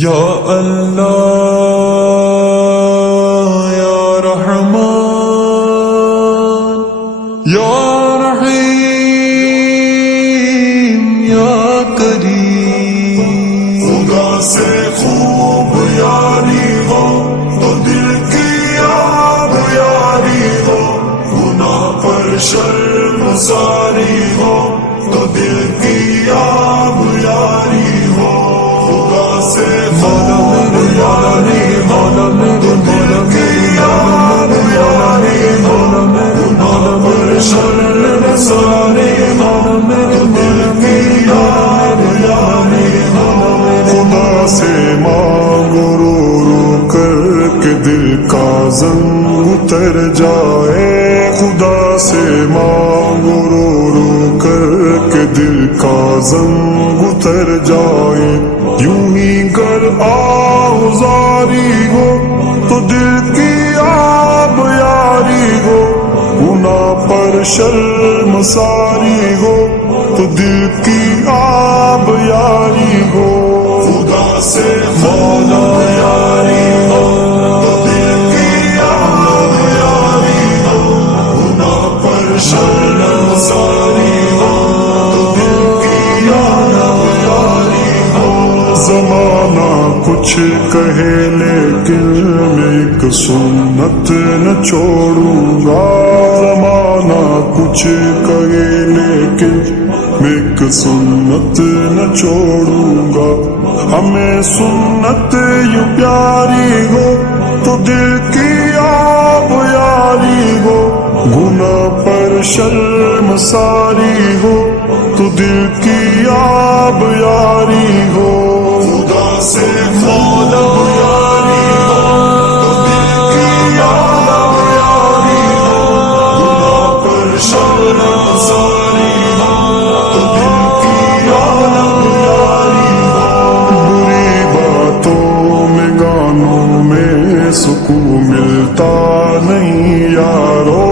یا اللہ یا رحمان یا رحیم یا کریم، خدا سے خوب یاری ہو تو دل کی آب یاری ہو، گناہ پر شرمساری ہو تو دل کی آب یاری ہو، خدا سے خوب یاری ہو تو دل کی آب یاری ہو، گناہ پر شرمساری ہو تو دل کی آب یاری ہو، خدا سے مانگو رو رو کر کے دل کا زنگ اتر جائے، خدا سے مانگو رو رو کر کے دل کا زنگ اتر جائے، یوں ہی گر آزاری ہو تو دل کی آب یاری ہو، گناہ پر شرمساری ہو تو دل کی آب یاری ہو، خدا سے مولا یاری ہو تو دل کی آب یاری ہو، گناہ پر شرمساری ہو تو دل کی آب یاری ہو، زمانہ کچھ کہے لیکن میں ایک سنت نہ چھوڑوں گا، زمانہ کچھ کہے لیکن میں ایک سنت نہ چھوڑوں گا، ہمیں سنت یوں پیاری ہو تو دل کی آب یاری ہو، گناہ پر شرمساری ہو تو دل کی آب یاری ہو، خدا سے مولا یاری ہو تو دل کی آب یاری ہو، گناہ پر شرمساری ہو تو دل کی آب یاری ہو، بری باتوں میں گانوں میں سکون ملتا نہیں یارو،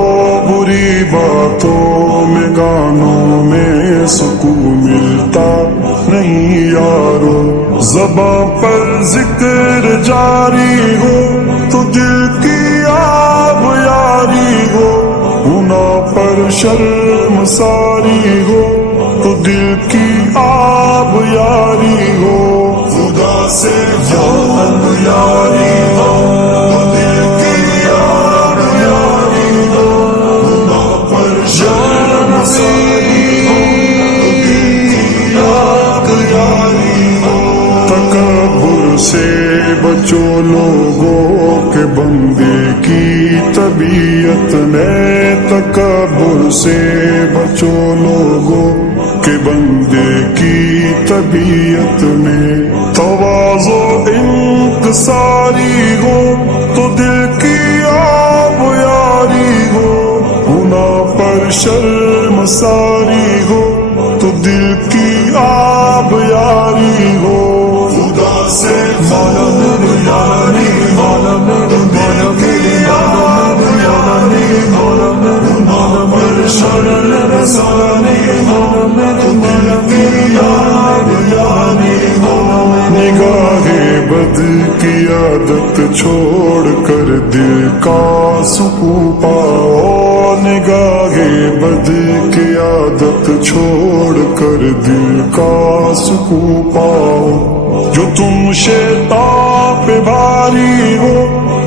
بری باتوں میں گانوں میں سکون ملتا نہیں یارو، زباں پر ذکر جاری ہو تو دل کی آب یاری ہو، گناہ پر شرمساری ہو تو دل کی آب یاری ہو، خدا سے آب یاری ہو تو دل کی آب یاری ہو، گناہ پر شرمساری ہو تو دل کی آب یاری ہو، تکبر سے بچو لوگوں کے بندے کی طبیعت میں، تکبر سے بچو لوگوں کے بندے کی طبیعت میں، تواضع انکساری ہو تو دل کی آب یاری ہو، گناہ پر شرمساری ہو تو دل کی آب یاری ہو، خدا سے خوب یاری ہو تو دل کی آب یاری ہو، گناہ پر شرمساری ہو تو دل کی آب یاری ہو، نگاہ بد کی عادت چھوڑ کر دل کا سکون پاؤ، نگاہ بد کی عادت چھوڑ کر دل کا سکون پاؤ، جو تم شیطان پہ بھاری ہو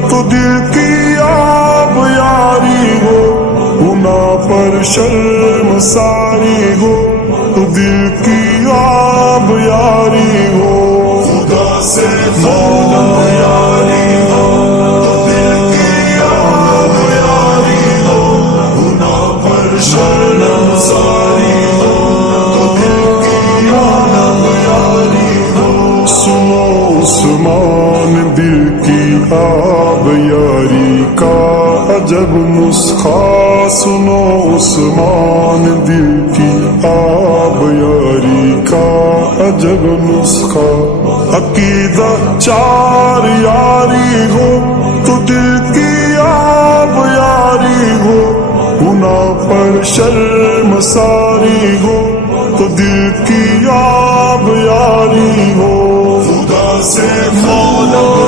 تو دل کی آب یاری ہو، گناہ پر شرمساری ہو تو دل کی آب یاری ہو، خدا سے مولا یاری ہو تو دل کی آب یاری ہو، گناہ پر شرمساری ہو تو دل کی آب یاری ہو، سنو عثمان دل کی آب یاری کا عجب نسخہ، سنو عثمان دل کی آب یاری کا عجب نسخہ، عقیدہ چار یاری ہو تو دل کی آب یاری ہو، گناہ پر شرمساری ہو تو دل کی آب یاری ہو، خدا سے خوب